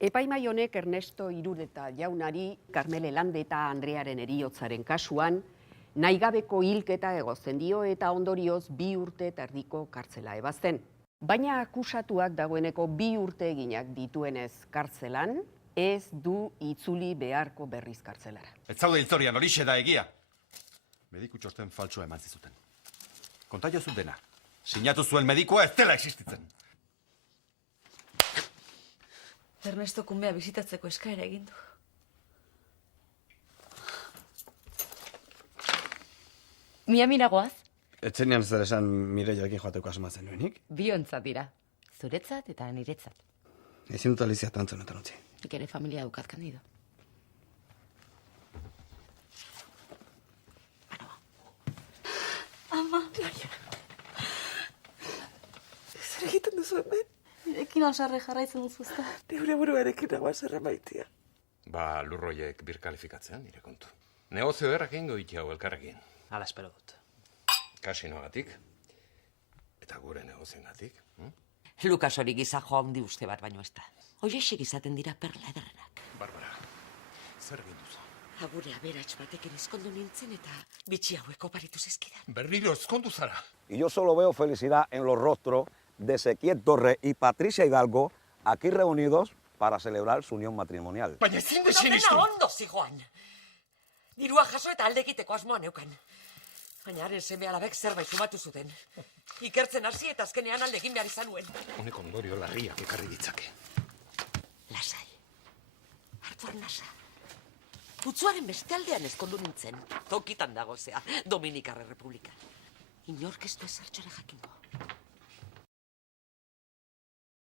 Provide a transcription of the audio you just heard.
Epaimai honek Ernesto Irureta jaunari Carmele Landeta Andrearen heriotzaren kasuan nahigabeko hilketa egozten dio eta ondorioz 2 urte eta erdiko kartzela ebazten. Baina akusatuak dagoeneko 2 urte eginak dituenez kartzelan, ez du itzuli beharko berriz kartzelara. Ez zaude hiltzorian horixe da egia. Mediku txosten faltsua eman zizuten. Konta jozu dena. Sinatu zuen medikua ez dela existitzen. Ernesto kumea bizitatzeko eskaera egin du. Miamira goaz? Etzenean zer esan Mireioekin joateko asmatzen nuenik? Biontzat dira. Zuretzat eta niretzat. Ezin dut Alizia tantzonetan utzi. Nik ere familia dukat Kandido. Ama. Zer egiten duzu hemen? Nirekin asarre jarraitzen duzu ezta. Neure buruarekin nagoa zerra maitia. Ba, lurroiek birkalifikatzen nire kontu. Negozio errak egingo ditu hau elkarrekin. Hala espero dut. Kasinoagatik. Eta gure negozioengatik. Lukas hori gizajo handi uste bat baino ez da. Hoiexek izaten dira perla ederrenak. Barbara, zer egin duzu? Agure aberats batekin ezkondu nintzen eta bitxi hauek oparitu zizkidan. Berriro ezkondu zara. Y yo solo veo felicidad en los rostros de Ezequiel Torres y Patricia Hidalgo aquí reunidos para celebrar su unión matrimonial. Baina ezin de Dena sinistu. ondo zijoan. Dirua jaso eta aldekiteko asmoa neukan. Baina haren seme alabek zerbait sumatu zuten. Ikertzen hasi eta azkenean aldegin behar izan nuen. Honek ondorio larriak ekarri ditzake. Lasai. Hartu arnasa. Putzuaren beste aldean ezkondu nintzen. Tokitan dago zea, Dominikarre Republikan. Inork ez du ezertxora jakingo.